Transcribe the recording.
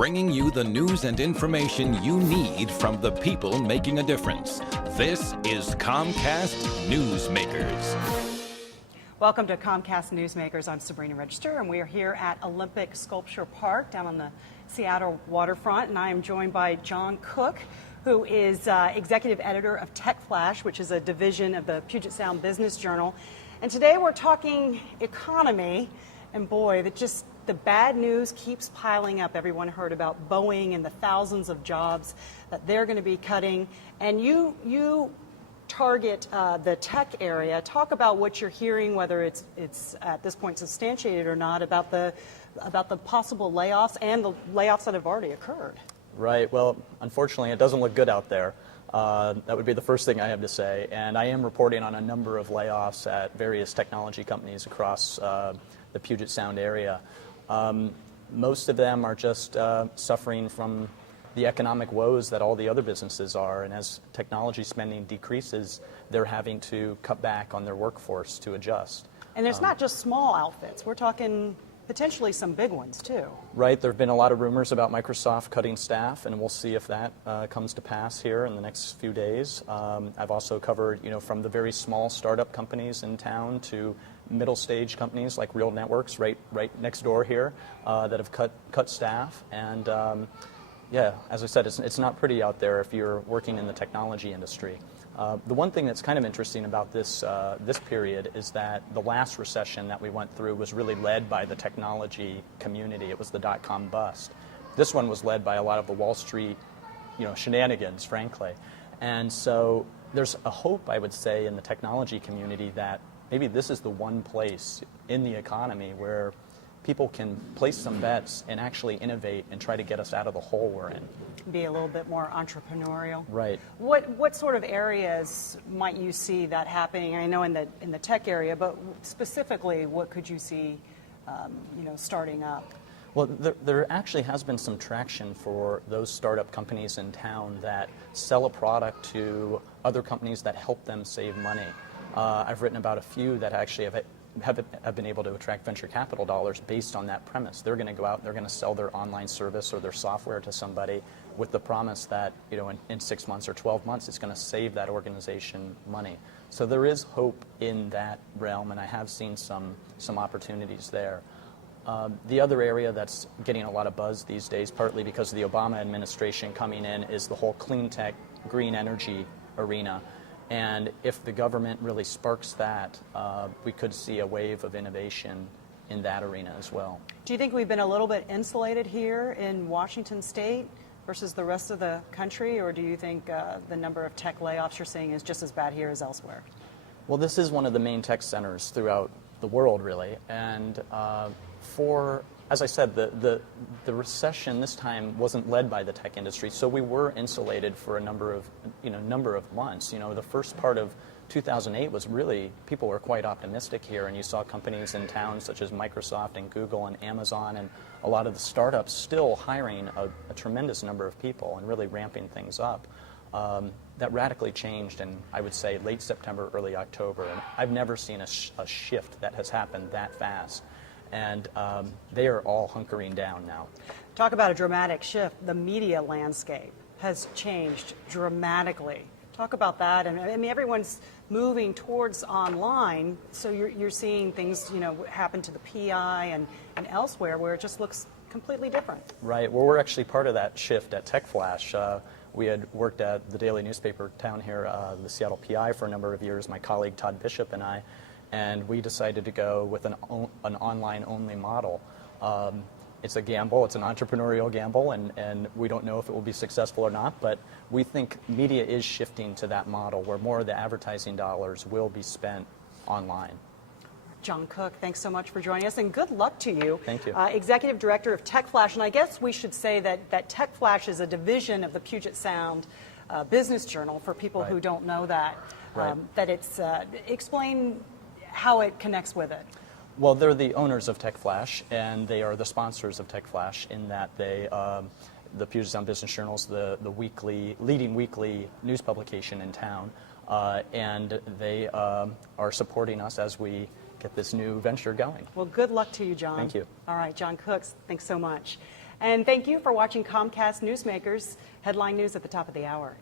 bringing you the news and information you need from the people making a difference. This is Comcast Newsmakers. Welcome to Comcast Newsmakers. I'm Sabrina Register, and we are here at Olympic Sculpture Park down on the Seattle waterfront, and I am joined by John Cook, who is executive editor of Tech Flash, which is a division of the Puget Sound Business Journal. And today we're talking economy, and boy, the bad news keeps piling up. Everyone heard about Boeing and the thousands of jobs that they're going to be cutting. And you target the tech area. Talk about what you're hearing, whether it's at this point substantiated or not, about the possible layoffs and the layoffs that have already occurred. Right. Well, unfortunately, it doesn't look good out there. That would be the first thing I have to say. And I am reporting on a number of layoffs at various technology companies across the Puget Sound area. Most of them are just suffering from the economic woes that all the other businesses are. And as technology spending decreases, they're having to cut back on their workforce to adjust. And there's not just small outfits. We're talking potentially some big ones, too. Right. There have been a lot of rumors about Microsoft cutting staff, and we'll see if that comes to pass here in the next few days. I've also covered, from the very small startup companies in town to middle stage companies like Real Networks right next door here that have cut staff. And yeah, as I said, it's not pretty out there if you're working in the technology industry. The one thing that's kind of interesting about this period is that the last recession that we went through was really led by the technology community. It was the dot-com bust. This one was led by a lot of the Wall Street, shenanigans, frankly. And so there's a hope, I would say, in the technology community that maybe this is the one place in the economy where people can place some bets and actually innovate and try to get us out of the hole we're in. Be a little bit more entrepreneurial. Right. What sort of areas might you see that happening? I know in the tech area, but specifically, what could you see, starting up? Well, there actually has been some traction for those startup companies in town that sell a product to other companies that help them save money. I've written about a few that actually have been able to attract venture capital dollars based on that premise. They're going to go out, they're going to sell their online service or their software to somebody with the promise that, in 6 months or 12 months, it's going to save that organization money. So there is hope in that realm, and I have seen some opportunities there. The other area that's getting a lot of buzz these days, partly because of the Obama administration coming in, is the whole clean tech, green energy arena. And if the government really sparks that, we could see a wave of innovation in that arena as well. Do you think we've been a little bit insulated here in Washington State versus the rest of the country, or do you think the number of tech layoffs you're seeing is just as bad here as elsewhere? Well, this is one of the main tech centers throughout the world, really. And as I said, the recession this time wasn't led by the tech industry, so we were insulated for a number of months. The first part of 2008 was really, people were quite optimistic here, and you saw companies in town such as Microsoft and Google and Amazon and a lot of the startups still hiring a tremendous number of people and really ramping things up. That radically changed in, I would say, late September, early October, and I've never seen a shift that has happened that fast. And they are all hunkering down now. Talk about a dramatic shift. The media landscape has changed dramatically. Talk about that. And I mean, everyone's moving towards online, so you're seeing things, happen to the PI and elsewhere where it just looks completely different. Right. Well, we're actually part of that shift at Tech Flash. We had worked at the daily newspaper down here, the Seattle PI, for a number of years, my colleague Todd Bishop and I. And we decided to go with an online-only model. It's a gamble, it's an entrepreneurial gamble, and we don't know if it will be successful or not, but we think media is shifting to that model where more of the advertising dollars will be spent online. John Cook, thanks so much for joining us, and good luck to you. Thank you. Executive Director of Tech Flash, and I guess we should say that Tech Flash is a division of the Puget Sound Business Journal, for people who don't know that. Right. That it's, explain how it connects with it. Well, they're the owners of Tech Flash, and they are the sponsors of Tech Flash in that they, the Puget Sound Business Journal is the leading weekly news publication in town, and they are supporting us as we get this new venture going. Well, good luck to you, John. Thank you. All right, John Cook, thanks so much. And thank you for watching Comcast Newsmakers, headline news at the top of the hour.